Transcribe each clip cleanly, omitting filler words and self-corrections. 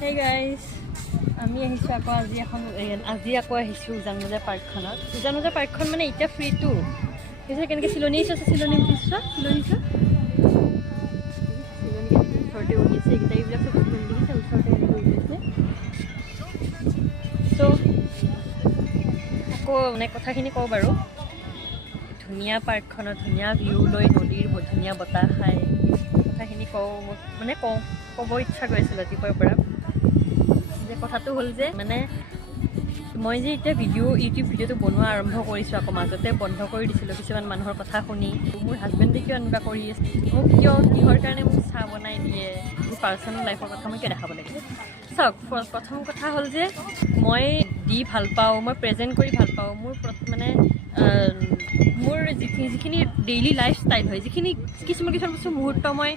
Hey guys, আমি আহিছোঁ আকৌ আজি আকৌ আহিছোঁ উজানবজাৰ পাৰ্কখনত। উজানবজাৰ পাৰ্কখন মানে এতিয়া ফ্ৰী টু পিছে কেনেকৈ চিলনী আছে চিলনী উঠিছা চিলনী কেনেকৈ ওচৰতে উঠি আছে এইকেইটা এইবিলাক চব চিলনী দেখিছে ওচৰতে এনেকৈ উঠি আছে। চ' আকৌ মানে কথাখিনি কওঁ বাৰু, ধুনীয়া পাৰ্কখনত ধুনীয়া ভিউ লৈ নদীৰ ধুনীয়া বতাহ খাই কথাখিনি ক'ব ইচ্ছা কৰিছিলোঁ ৰাতিপুৱাৰ পৰা। যে কথাটো হ'ল যে মানে মই যে এতিয়া ইউটিউব ভিডিঅ'টো বনোৱা আৰম্ভ কৰিছোঁ, আকৌ মাজতে বন্ধ কৰি দিছিলোঁ কিছুমান মানুহৰ কথা শুনি। মোৰ হাজবেণ্ডে কিয় এনেকুৱা কৰি আছে, মোক কিহৰ কাৰণে মোক চাহ বনাই দিয়ে, মোৰ পাৰ্চনেল লাইফৰ কথা মই কিয় দেখাব লাগে। চাওক, প্ৰথম কথা হ'ল যে মই দি ভাল পাওঁ, মই প্ৰেজেণ্ট কৰি ভাল পাওঁ। মোৰ যিখিনি ডেইলি লাইফ ষ্টাইল হয়, যিখিনি কিছুমান বস্তু মুহূৰ্ত মই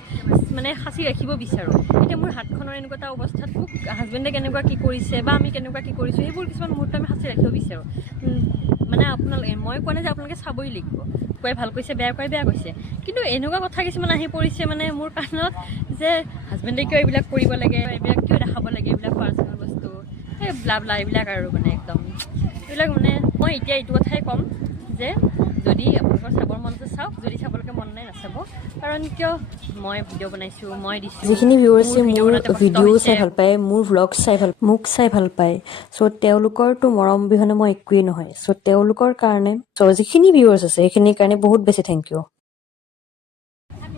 মানে সাঁচি ৰাখিব বিচাৰোঁ। এতিয়া মোৰ হাতখনৰ এনেকুৱা এটা অৱস্থাত মোক হাজবেণ্ডে কেনেকুৱা কি কৰিছে বা আমি কেনেকুৱা কি কৰিছোঁ, সেইবোৰ কিছুমান মুহূৰ্ত আমি সাঁচি ৰাখিব বিচাৰোঁ। মানে মই কোৱা নাই যে আপোনালোকে চাবই লাগিব, কোৱাই ভাল কৈছে বেয়া কোৱাই বেয়া কৈছে, কিন্তু এনেকুৱা কথা কিছুমান আহি পৰিছে মানে মোৰ কাণত যে হাজবেণ্ডে কিয় এইবিলাক কৰিব লাগে, এইবিলাক কিয় দেখাব লাগে, এইবিলাক পাৰ্চনেল বস্তু এই ব্লা এইবিলাক আৰু মানে একদম এইবিলাক মানে মই এতিয়া এইটো কথাই ক'ম যে যদি আপোনালোকৰ চাবৰ মনটো চাওক, যদি চাবলৈকে মন নাই নাচাব। কাৰণ কিয় মই ভিডিঅ' বনাইছোঁ, মই দিছোঁ, যিখিনি ভিউৱাৰ্ছে মোৰ ভিডিঅ' চাই ভাল পায়, পায়, মোৰ ভ্লগ মোক চাই ভাল পায়, চ' তেওঁলোকৰতো মৰম অবিহনে মই একোৱেই নহয়। চ' তেওঁলোকৰ কাৰণে যিখিনি ভিউৱাৰ্ছ আছে সেইখিনিৰ কাৰণে বহুত বেছি থেংক ইউ।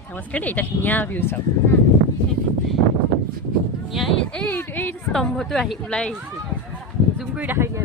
নমস্কাৰ দেই। এতিয়া ধুনীয়া ভিউ চাওক, ধুনীয়া এই স্তম্ভটো ওলাই আহিছে, জুম কৰি দেখাই দিয়া।